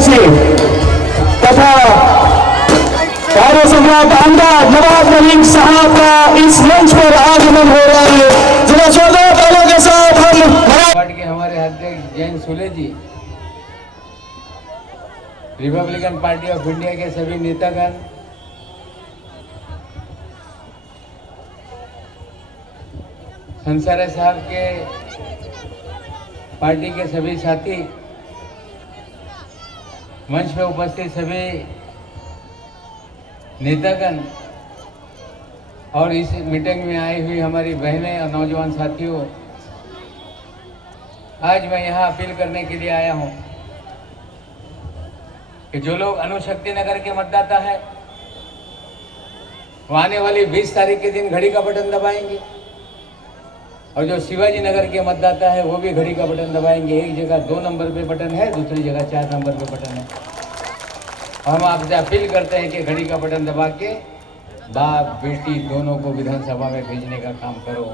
से तथा कार्य सम्राट आमदा नवाब मलिक साहब का इस मंच पर आगमन हो रहा है। जरा जोरदार तालियों के साथ हम पार्टी के हमारे अध्यक्ष जैन सुले जी, रिपब्लिकन पार्टी ऑफ इंडिया के सभी नेतागण, संसारे साहब के पार्टी के सभी साथी, मंच पे उपस्थित सभी नेतागण और इस मीटिंग में आई हुई हमारी बहनें और नौजवान साथियों, आज मैं यहाँ अपील करने के लिए आया हूँ कि जो लोग अणुशक्ति नगर के मतदाता है वो आने वाली 20 तारीख के दिन घड़ी का बटन दबाएंगे और जो शिवाजी नगर के मतदाता है वो भी घड़ी का बटन दबाएंगे। एक जगह 2 नंबर पे बटन है, दूसरी जगह 4 नंबर पे बटन है। हम आपसे अपील करते हैं कि घड़ी का बटन दबा के बाप बेटी दोनों को विधानसभा में भेजने का काम करो।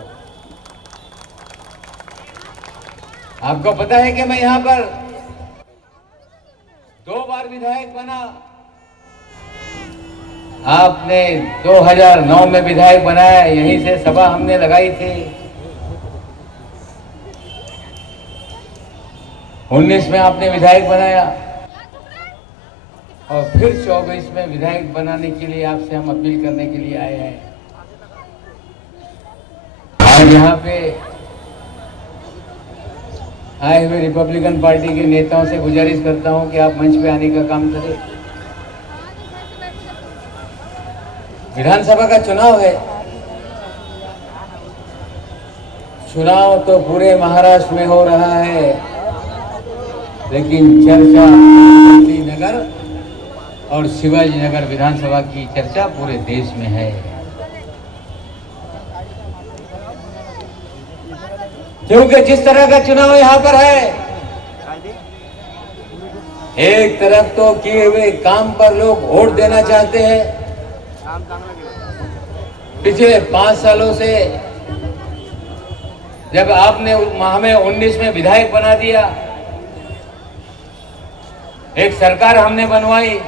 आपको पता है कि मैं यहाँ पर 2 बार विधायक बना। आपने 2009 में विधायक बनाया, यहीं से सभा हमने लगाई थी। 19 में आपने विधायक बनाया और फिर 24 में विधायक बनाने के लिए आपसे हम अपील करने के लिए आए हैं। और यहाँ पे आए हुए रिपब्लिकन पार्टी के नेताओं से गुजारिश करता हूँ कि आप मंच पे आने का काम करें। विधानसभा का चुनाव है। चुनाव तो पूरे महाराष्ट्र में हो रहा है, लेकिन चर्चा नगर और शिवाजी नगर विधानसभा की चर्चा पूरे देश में है। क्योंकि जिस तरह का चुनाव यहाँ पर है, एक तरफ तो किए हुए काम पर लोग वोट देना चाहते हैं। पिछले 5 सालों से जब आपने हमें 19 में विधायक बना दिया, एक सरकार हमने बनवाई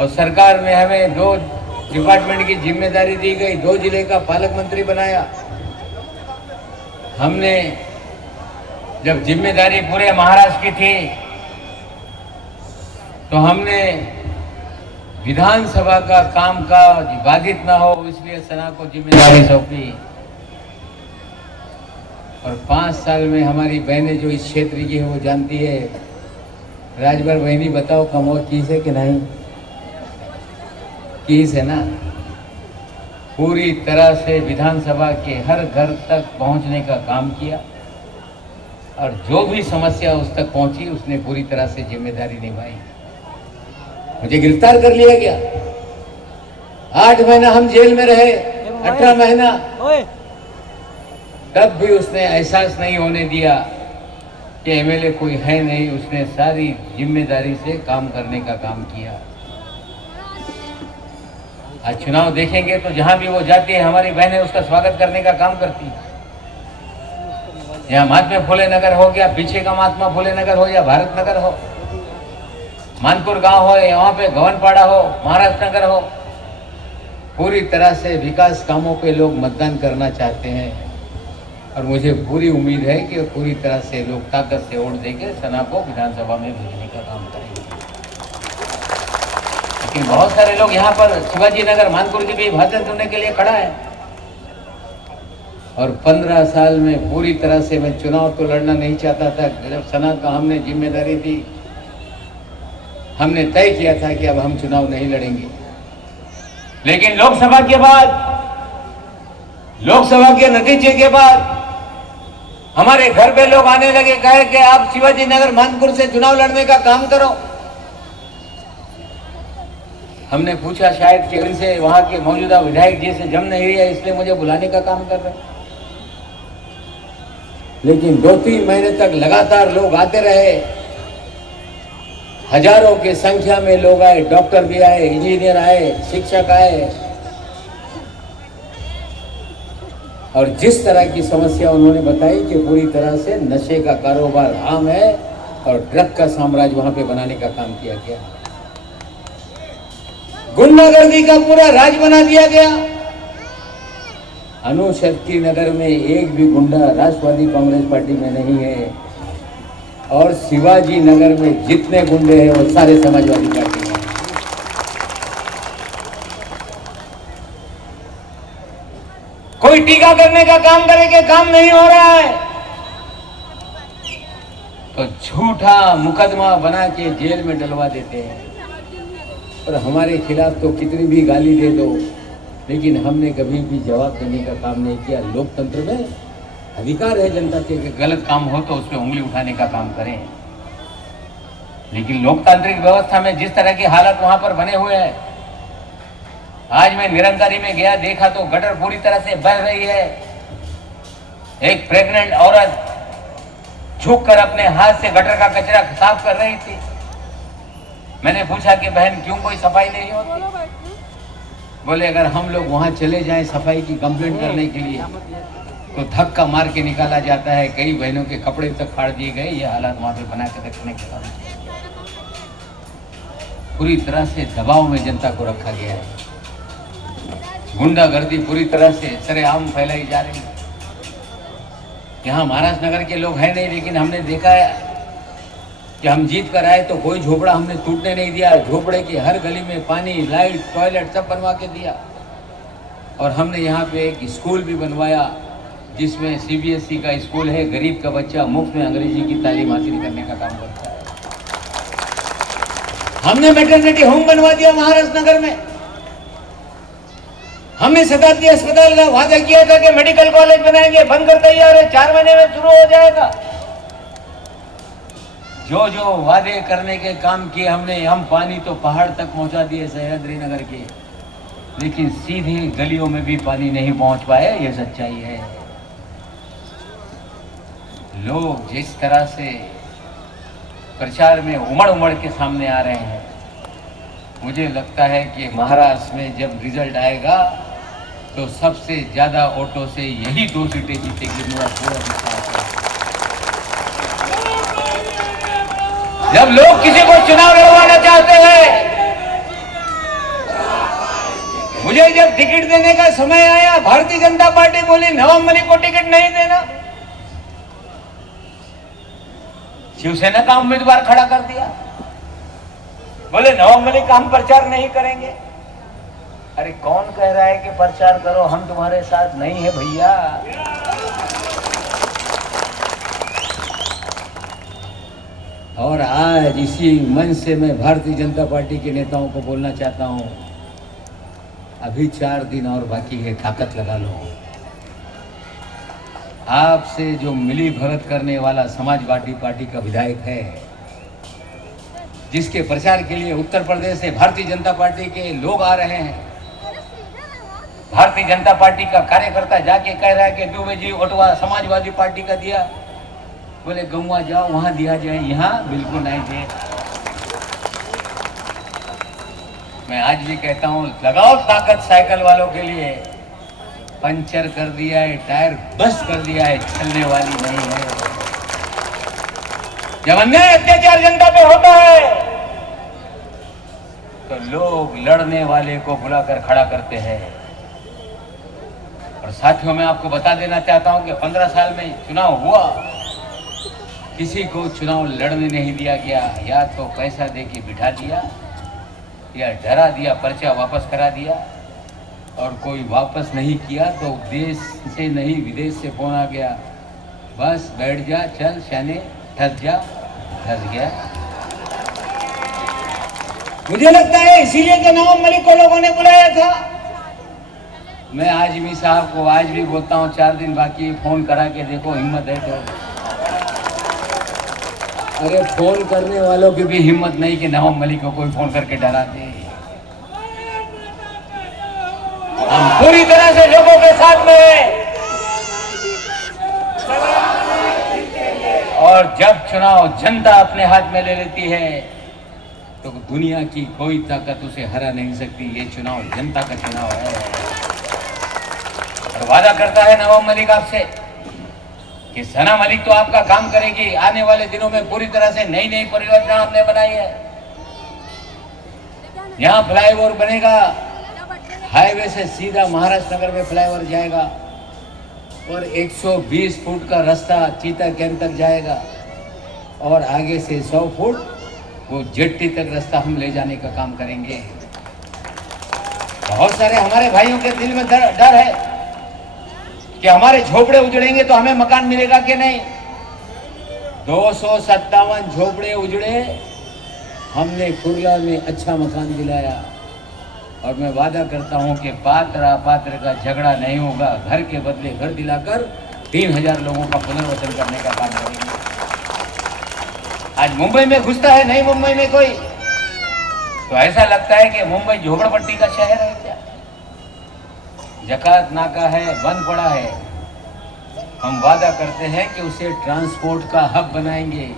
और सरकार में हमें 2 डिपार्टमेंट की जिम्मेदारी दी गई, 2 जिले का पालक मंत्री बनाया। हमने जब जिम्मेदारी पूरे महाराष्ट्र की थी तो हमने विधानसभा का कामकाज बाधित ना हो इसलिए सना को जिम्मेदारी सौंपी। और 5 साल में हमारी बहनें जो इस क्षेत्र की है वो जानती है। राजभर बहनी बताओ, कमोर चीज है कि नहीं? चीज है ना। पूरी तरह से विधानसभा के हर घर तक पहुंचने का काम किया और जो भी समस्या उस तक पहुंची उसने पूरी तरह से जिम्मेदारी निभाई। मुझे गिरफ्तार कर लिया गया, 8 महीना हम जेल में रहे, 18 महीना, तब भी उसने एहसास नहीं होने दिया कि एमएलए कोई है नहीं। उसने सारी जिम्मेदारी से काम करने का काम किया। आज चुनाव देखेंगे तो जहां भी वो जाती है हमारी बहनें उसका स्वागत करने का काम करती है। यहाँ महात्मा फुले नगर हो गया, पीछे का महात्मा फुले नगर हो या भारत नगर हो, मानपुर गांव हो, यहाँ पे गवनपाड़ा हो, महाराष्ट्र नगर हो, पूरी तरह से विकास कामों पे लोग मतदान करना चाहते हैं। और मुझे पूरी उम्मीद है कि पूरी तरह से लोग ताकत से वोट देकर सना को विधानसभा में भेजने का काम करेंगे। लेकिन बहुत सारे लोग यहाँ पर शिवाजी नगर मानपुर की भी भाषण सुनने के लिए खड़ा है। और 15 साल में पूरी तरह से मैं चुनाव तो लड़ना नहीं चाहता था। जब सना का हमने जिम्मेदारी दी, हमने तय किया था कि अब हम चुनाव नहीं लड़ेंगे। लेकिन लोकसभा के बाद, लोकसभा के नतीजे के बाद हमारे घर पे लोग आने लगे, कहे कि आप शिवाजी नगर मानपुर से चुनाव लड़ने का काम करो। हमने पूछा शायद कि उनसे वहां के मौजूदा विधायक जी से जम नहीं रही है इसलिए मुझे बुलाने का काम कर रहे हैं। लेकिन 2-3 महीने तक लगातार लोग आते रहे, हजारों की संख्या में लोग आए, डॉक्टर भी आए, इंजीनियर आए, शिक्षक आए। और जिस तरह की समस्या उन्होंने बताई कि पूरी तरह से नशे का कारोबार आम है, और ड्रग का साम्राज्य वहां पे बनाने का काम किया गया। गुंडागर्दी का पूरा राज बना दिया गया। अनुशक्ति नगर में एक भी गुंडा राष्ट्रवादी कांग्रेस पार्टी में नहीं है, और शिवाजी नगर में जितने गुंडे हैं वो सारे समाजवादी पार्टी में हैं। कोई टीका करने का काम करे कि काम नहीं हो रहा है तो झूठा मुकदमा बना के जेल में डलवा देते हैं। और हमारे खिलाफ तो कितनी भी गाली दे दो, लेकिन हमने कभी भी जवाब देने का काम नहीं किया। लोकतंत्र में अधिकार है जनता के कि गलत काम हो तो उस पर उंगली उठाने का काम करें, लेकिन लोकतांत्रिक व्यवस्था में जिस तरह की हालत वहां पर बने हुए हैं, आज मैं निरंकारी में गया, देखा तो गटर पूरी तरह से बह रही है। एक प्रेग्नेंट औरत झुककर अपने हाथ से गटर का कचरा साफ कर रही थी। मैंने पूछा कि बहन क्यों कोई सफाई नहीं होती? बोले अगर हम लोग वहां चले जाएं सफाई की कंप्लेंट करने के लिए तो धक्का मार के निकाला जाता है। कई बहनों के कपड़े तक फाड़ दिए गए। ये हालात वहां पे बना के रखने के बाद पूरी तरह से दबाव में जनता को रखा गया है। गुंडागर्दी पूरी तरह से सरेआम फैलाई जा रही है। यहाँ महाराष्ट्र नगर के लोग हैं नहीं, लेकिन हमने देखा है कि हम जीत कर आए तो कोई झोपड़ा हमने टूटने नहीं दिया। झोपड़े की हर गली में पानी, लाइट, टॉयलेट सब बनवा के दिया। और हमने यहाँ पे एक स्कूल भी बनवाया जिसमें सीबीएसई का स्कूल है। गरीब का बच्चा मुफ्त में अंग्रेजी की तालीम हासिल करने का काम करता है। हमने मैटरनिटी होम बनवा दिया महाराष्ट्र नगर में। हमने शताब्दी अस्पताल का वादा किया था कि मेडिकल कॉलेज बनाएंगे, बनकर तैयार है, 4 महीने में शुरू हो जाएगा। जो जो वादे करने के काम किए हमने, हम पानी तो पहाड़ तक पहुंचा दिए सह्याद्री नगर के, लेकिन सीधे गलियों में भी पानी नहीं पहुंच पाए। ये सच्चाई है। लोग जिस तरह से प्रचार में उमड़ उमड़ के सामने आ रहे हैं, मुझे लगता है कि महाराष्ट्र में जब रिजल्ट आएगा तो सबसे ज्यादा वोटों से यही 2 सीटें जीतेगी। मेरा पूरा विश्वास है। जब लोग किसी को चुनाव लड़वाना चाहते हैं, मुझे जब टिकट देने का समय आया, भारतीय जनता पार्टी बोली नवाब मलिक को टिकट नहीं देना। शिवसेना का उम्मीदवार खड़ा कर दिया, बोले नवाब मलिक का हम प्रचार नहीं करेंगे। अरे कौन कह रहा है कि प्रचार करो, हम तुम्हारे साथ नहीं है भैया। और आज इसी मंच से मैं भारतीय जनता पार्टी के नेताओं को बोलना चाहता हूं, अभी 4 दिन और बाकी है, ताकत लगा लो। आपसे जो मिली भगत करने वाला समाजवादी पार्टी का विधायक है, जिसके प्रचार के लिए उत्तर प्रदेश से भारतीय जनता पार्टी के लोग आ रहे हैं, भारतीय जनता पार्टी का कार्यकर्ता जाके कह रहा है कि दुबे जी ओटवा समाजवादी पार्टी का दिया। बोले गौवा जाओ वहां दिया जाए, यहाँ बिल्कुल नहीं दिए। मैं आज भी कहता हूँ लगाओ ताकत साइकिल वालों के लिए। पंचर कर दिया है, टायर बस्ट कर दिया है, चलने वाली नहीं है। जब अन्याय अत्याचार जनता पे होता है तो लोग लड़ने वाले को बुलाकर खड़ा करते हैं। और साथियों, मैं आपको बता देना चाहता हूं कि 15 साल में चुनाव हुआ, किसी को चुनाव लड़ने नहीं दिया गया। या तो पैसा दे के बिठा दिया या डरा दिया, पर्चा वापस करा दिया। और कोई वापस नहीं किया तो देश से नहीं विदेश से फोन आ गया, बस बैठ जा, चल शाने, धस जा, धस गया। मुझे लगता है इसीलिए कि नवाब मलिक को लोगों ने बुलाया था। मैं आजमी साहब को आज भी बोलता हूँ, 4 दिन बाकी, फोन करा के देखो, हिम्मत है तो। अरे फोन करने वालों की भी हिम्मत नहीं कि नवाब मलिक को कोई फोन करके डरा दे। हम पूरी तरह से लोगों के साथ में हैं। और जब चुनाव जनता अपने हाथ में ले लेती है तो दुनिया की कोई ताकत उसे हरा नहीं सकती। ये चुनाव जनता का चुनाव है। और वादा करता है नवाब मलिक आपसे कि सना मलिक तो आपका काम करेगी। आने वाले दिनों में पूरी तरह से नई नई परियोजना हमने बनाई है। यहाँ फ्लाईओवर बनेगा, हाईवे से सीधा महाराष्ट्र नगर में फ्लाईओवर जाएगा और 120 फुट का रास्ता चीता कैंप तक जाएगा और आगे से 100 फुट वो जेट्टी तक रास्ता हम ले जाने का काम करेंगे। बहुत सारे हमारे भाइयों के दिल में डर है कि हमारे झोपड़े उजड़ेंगे तो हमें मकान मिलेगा कि नहीं। 257 झोपड़े उजड़े, हमने कुर्ला में अच्छा मकान दिलाया और मैं वादा करता हूं कि पात्र अपात्र का झगड़ा नहीं होगा। घर के बदले घर दिलाकर 3000 लोगों का पुनर्वसन करने का काम करेंगे। आज मुंबई में घुसता है नहीं मुंबई में कोई, तो ऐसा लगता है कि मुंबई झोपड़पट्टी का शहर है क्या। जकात नाका है, बंद पड़ा है। हम वादा करते हैं कि उसे ट्रांसपोर्ट का हब बनाएंगे।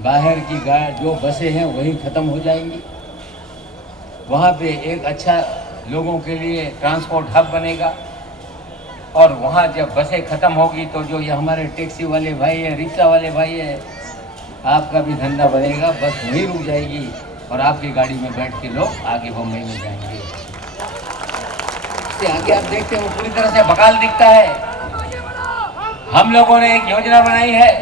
बाहर की जो बसें हैं वही खत्म हो जाएंगी, वहाँ पे एक अच्छा लोगों के लिए ट्रांसपोर्ट हब बनेगा। और वहाँ जब बसें खत्म होगी तो जो ये हमारे टैक्सी वाले भाई है, रिक्शा वाले भाई है, आपका भी धंधा बनेगा। बस वहीं रुक जाएगी और आपकी गाड़ी में बैठ के लोग आगे मुंबई में जाएंगे। इससे आगे आप देखते हो पूरी तरह से बकाल दिखता है। हम लोगों ने एक योजना बनाई है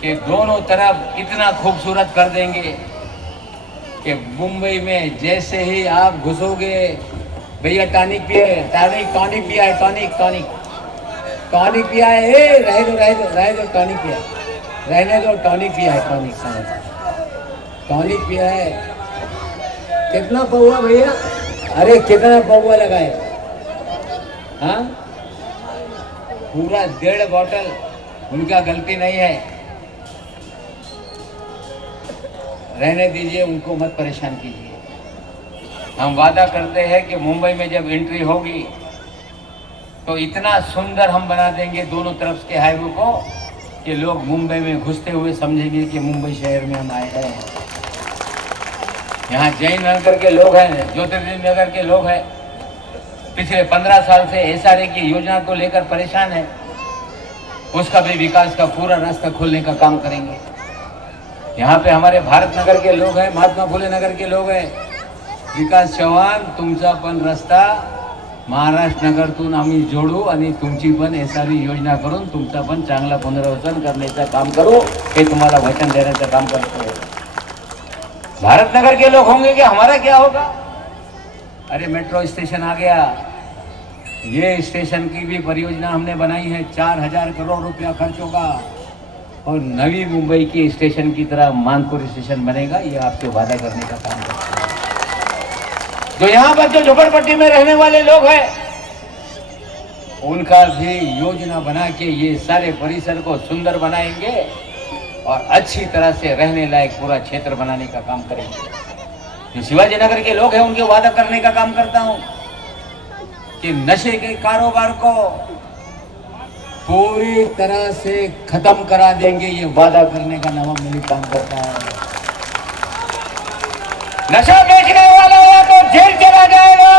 कि दोनों तरफ इतना खूबसूरत कर देंगे कि मुंबई में जैसे ही आप घुसोगे, भैया टॉनिक पिए, टॉनिक पिया है, टॉनिक पिया है, रह दो टॉनिक पिया, रहने दो, टॉनिक पिया है, टॉनिक पिया है। कितना पौवा भैया? अरे कितना पौवा लगाए? हाँ, पूरा 1.5 बॉटल। उनका गलती नहीं है, रहने दीजिए, उनको मत परेशान कीजिए। हम वादा करते हैं कि मुंबई में जब एंट्री होगी तो इतना सुंदर हम बना देंगे दोनों तरफ के हाईवे को कि लोग मुंबई में घुसते हुए समझेंगे कि मुंबई शहर में हम आए हैं। यहाँ जैन नगर के लोग हैं, ज्योतिर्लिंग नगर के लोग हैं, पिछले 15 साल से एसआरए की योजना को लेकर परेशान है। उसका भी विकास का पूरा रास्ता खोलने का काम करेंगे। यहाँ पे हमारे भारत नगर के लोग हैं, महात्मा फुले नगर के लोग हैं। विकास चव्हाण, तुमचा पण रस्ता महाराष्ट्र नगरतून आम्ही जोडू आणि तुमची पण एसआरए योजना करून तुमचा पण चांगला पुनर्वसन करण्याचं काम करू, हे तुम्हाला वचन देण्याचं काम करतो है। भारत नगर के लोग होंगे कि हमारा क्या होगा? अरे मेट्रो स्टेशन आ गया, ये स्टेशन की भी परियोजना हमने बनाई है, 4000 करोड़ रुपया खर्च होगा और नवी मुंबई की स्टेशन की तरह मानपुर स्टेशन बनेगा। ये आपसे वादा करने का काम करते हैं। जो यहाँ पर जो झोपड़पट्टी में रहने वाले लोग हैं, उनका भी योजना बना के ये सारे परिसर को सुंदर बनाएंगे और अच्छी तरह से रहने लायक पूरा क्षेत्र बनाने का काम करेंगे। जो शिवाजी नगर के लोग हैं उनके वादा करने का काम करता हूं कि नशे के कारोबार को पूरी तरह से खत्म करा देंगे। ये वादा करने का नवाब मलिक काम करता है। नशा बेचने वाला या तो जेल चला जाएगा,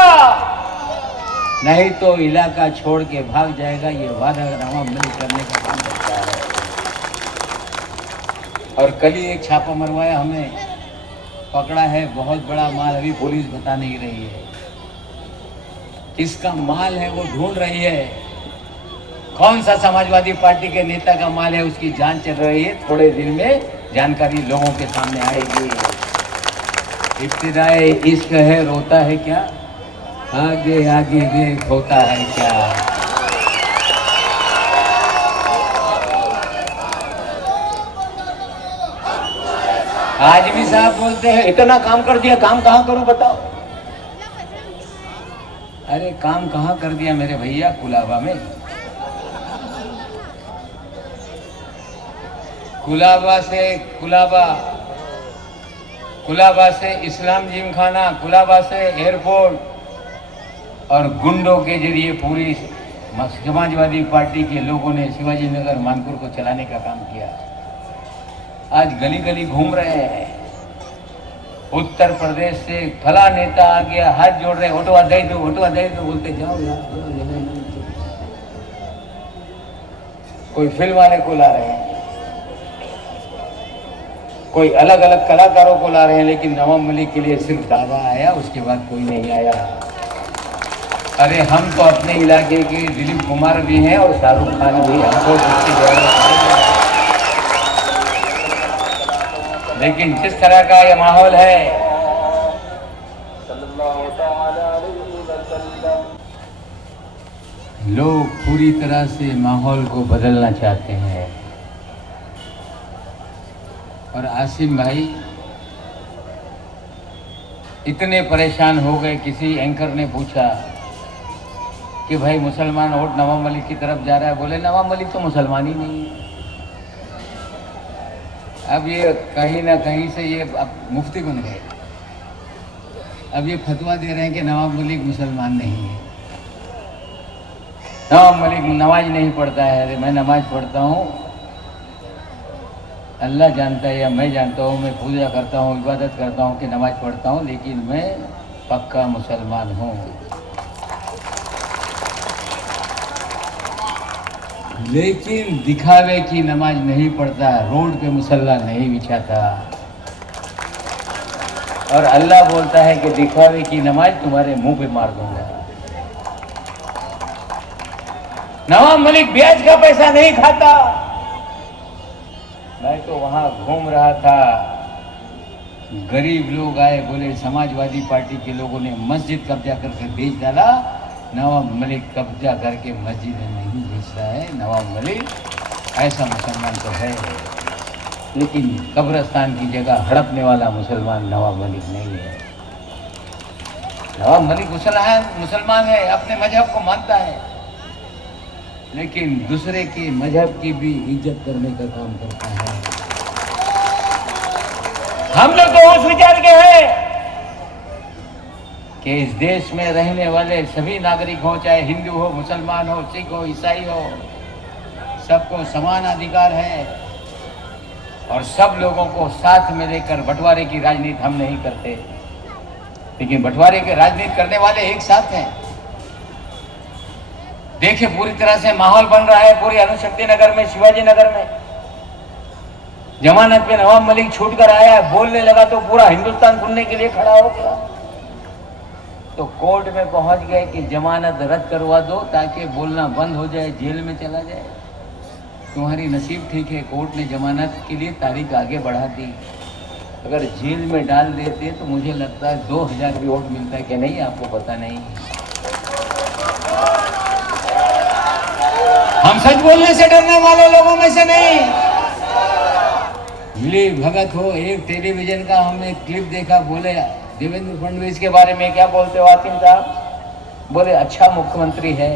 नहीं तो इलाका छोड़ के भाग जाएगा। ये वादा नवाब मलिक करने का काम करता है। और कल ही एक छापा मरवाया, हमें पकड़ा है, बहुत बड़ा माल। अभी पुलिस बता नहीं रही है किसका माल है, वो ढूंढ रही है। कौन सा समाजवादी पार्टी के नेता का माल है, उसकी जांच चल रही है। थोड़े दिन में जानकारी लोगों के सामने आएगी। इब्तिदाए इश्क है, रोता है क्या, आगे आगे देख होता है क्या। आजमी साहब बोलते हैं इतना काम कर दिया, काम कहाँ करूं बताओ। अरे काम कहाँ कर दिया मेरे भैया, कुलाबा में। कुलाबा से इस्लाम जिम खाना, कुलाबा से एयरपोर्ट और गुंडों के जरिए पूरी समाजवादी पार्टी के लोगों ने शिवाजी नगर मानपुर को चलाने का काम किया। आज गली गली घूम रहे हैं। उत्तर प्रदेश से फला नेता आ गया, हाथ जोड़ रहे, ओटवा दे दो बोलते, जाओ यार। कोई फिल्म वाले को ला रहे हैं, कोई अलग अलग कलाकारों को ला रहे हैं, लेकिन नवाब मलिक के लिए सिर्फ दादा आया, उसके बाद कोई नहीं आया। अरे हम तो अपने इलाके के दिलीप कुमार भी हैं और शाहरुख खान भी, हमको लेकिन जिस तरह का ये माहौल है, लोग पूरी तरह से माहौल को बदलना चाहते हैं। और आसिम भाई इतने परेशान हो गए, किसी एंकर ने पूछा कि भाई मुसलमान वोट नवाब मलिक की तरफ जा रहा है, बोले नवाब मलिक तो मुसलमान ही नहीं है। अब ये कहीं ना कहीं से ये अब मुफ्ती बन गए, अब ये फतवा दे रहे हैं कि नवाब मलिक मुसलमान नहीं है। नवाब मलिक नमाज नहीं पढ़ता है। अरे मैं नमाज पढ़ता हूँ, अल्लाह जानता है या मैं जानता हूँ, मैं पूजा करता हूँ, इबादत करता हूँ कि नमाज पढ़ता हूँ, लेकिन मैं पक्का मुसलमान हूँ। लेकिन दिखावे की नमाज नहीं पढ़ता, रोड पे मुसल्ला नहीं बिछाता। और अल्लाह बोलता है कि दिखावे की नमाज तुम्हारे मुंह पे मार दूंगा। नवाब मलिक ब्याज का पैसा नहीं खाता। मैं तो वहां घूम रहा था, गरीब लोग आए, बोले समाजवादी पार्टी के लोगों ने मस्जिद कब्जा करके बेच डाला। नवाब मलिक कब्जा करके मस्जिद नहीं बेचता है। नवाब मलिक ऐसा मुसलमान तो है, लेकिन कब्रिस्तान की जगह हड़पने वाला मुसलमान नवाब मलिक नहीं है। नवाब मलिक मुसलमान है, अपने मजहब को मानता है, लेकिन दूसरे के मजहब की भी इज्जत करने का काम करता है। हम लोग तो उस विचार के हैं कि इस देश में रहने वाले सभी नागरिक हो, चाहे हिंदू हो, मुसलमान हो, सिख हो, ईसाई हो, सबको समान अधिकार है। और सब लोगों को साथ में लेकर बंटवारे की राजनीति हम नहीं करते, लेकिन बंटवारे की राजनीति करने वाले एक साथ हैं। देखिए पूरी तरह से माहौल बन रहा है पूरी अणुशक्ति नगर में, शिवाजी नगर में। जमानत पे नवाब मलिक छूट कर आया, बोलने लगा तो पूरा हिंदुस्तान सुनने के लिए खड़ा हो गया। तो कोर्ट में पहुंच गए कि जमानत रद्द करवा दो ताकि बोलना बंद हो जाए, जेल में चला जाए। तुम्हारी नसीब ठीक है, कोर्ट ने जमानत के लिए तारीख आगे बढ़ा दी। अगर जेल में डाल देते तो मुझे लगता है 2000 भी वोट मिलता है कि नहीं, आपको पता नहीं। हम सच बोलने से डरने वाले लोगों में से नहीं। मिली भगत हो, एक टेलीविजन का हमने क्लिप देखा, बोले देवेंद्र फडणवीस के बारे में क्या बोलते हो आसिम साहब? बोले अच्छा मुख्यमंत्री है।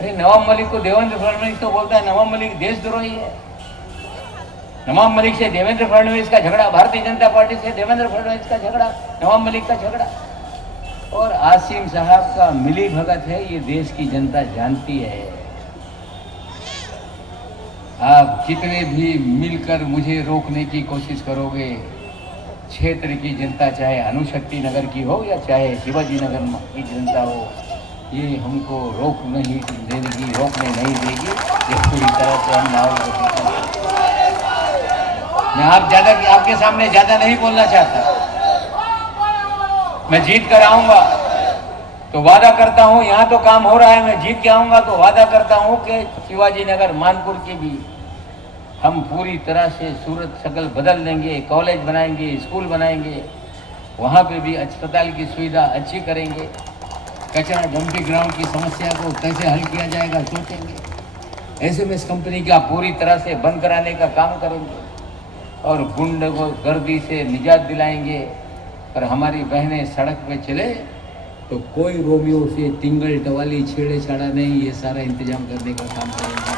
अरे नवाब मलिक को देवेंद्र फडणवीस तो बोलता है नवाब मलिक देशद्रोही है। नवाब मलिक से देवेंद्र फडणवीस का झगड़ा, भारतीय जनता पार्टी से देवेंद्र फडणवीस का झगड़ा, नवाब मलिक का झगड़ा और आसिम साहब का मिली भगत है, ये देश की जनता जानती है। आप कितने भी मिलकर मुझे रोकने की कोशिश करोगे, क्षेत्र की जनता चाहे अणुशक्ति नगर की हो या चाहे शिवाजी नगर की जनता हो, ये हमको रोकने नहीं देगी। ये पूरी तरह से हम माहौल को, मैं आपके सामने ज्यादा नहीं बोलना चाहता। मैं जीत कर आऊंगा तो वादा करता हूं, यहाँ तो काम हो रहा है, मैं जीत के आऊंगा तो वादा करता हूं कि शिवाजी नगर मानपुर की भी हम पूरी तरह से सूरत शक्ल बदल देंगे, कॉलेज बनाएंगे, स्कूल बनाएंगे, वहाँ पे भी अस्पताल की सुविधा अच्छी करेंगे। कचरा डंपिंग ग्राउंड की समस्या को कैसे हल किया जाएगा सोचेंगे। एसएमएस कंपनी का पूरी तरह से बंद कराने का काम करेंगे और गुंडागर्दी से निजात दिलाएंगे। और हमारी बहनें सड़क पे चले तो कोई रोमियो से टिंगल टवाली छेड़े छाड़ा नहीं, ये सारा इंतजाम करने का काम करेंगे।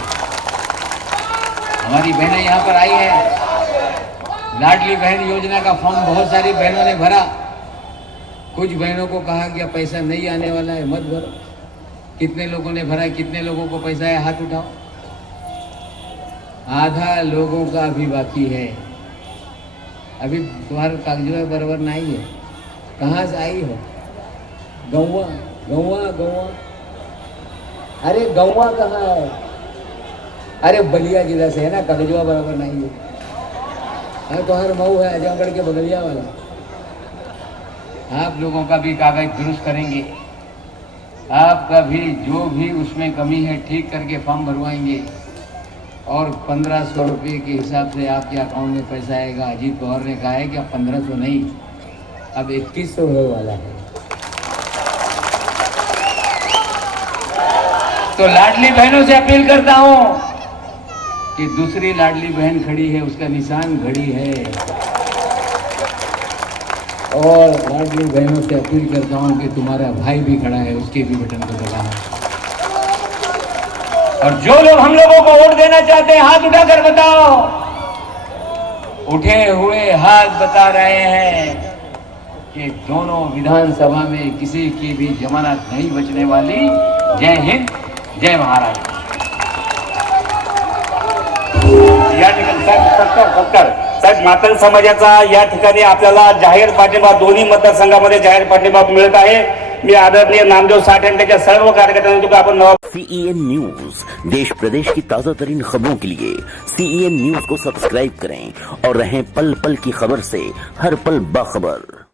हमारी बहनें यहाँ पर आई हैं, लाडली बहन योजना का फॉर्म बहुत सारी बहनों ने भरा। कुछ बहनों को कहा कि अब पैसा नहीं आने वाला है, मत भरो। कितने लोगों ने भरा, कितने लोगों को पैसा है, हाथ उठाओ। आधा लोगों का अभी बाकी है, अभी तुम्हारे कागजों में बराबर नहीं है। कहाँ से आई हो? गौवा। अरे गौवा कहाँ है? अरे बलिया जिला से है ना, कागजवा बराबर नहीं है। हाँ तो हर मऊ है आजमगढ़ के बगलिया वाला। आप लोगों का भी कागज दुरुस्त करेंगे, आपका भी जो भी उसमें कमी है ठीक करके फॉर्म भरवाएंगे और 1500 रुपये के हिसाब से आपके अकाउंट में पैसा आएगा। अजीत पवार ने कहा है कि अब 1500 नहीं, अब 2100 होने वाला है। तो लाडली बहनों से अपील करता हूं कि दूसरी लाडली बहन खड़ी है, उसका निशान घड़ी है। और लाडली बहनों से अपील करता हूं कि तुम्हारा भाई भी खड़ा है, उसके भी बटन को दबाना। और जो लोग हम लोगों को वोट देना चाहते हैं हाथ उठाकर बताओ। उठे हुए हाथ बता रहे हैं कि दोनों विधानसभा में किसी की भी जमानत नहीं बचने वाली। जय हिंद, जय महाराष्ट्र। या ठिकाणी साहेब मातंग समाजाचा या ठिकाणी आपल्याला जाहीर पाठिंबा दोन्ही मतदारसंघामध्ये जाहीर पाठिंबा मिळत आहे। मी आदरणीय नामदेव साठ यांच्या सर्व कार्यकर्त्यांना आपण CEN न्यूज देश प्रदेश की ताजा तरीन खबरों के लिए CEN न्यूज को सब्सक्राइब करें और रहें पल पल की खबर से हर पल बाखबर।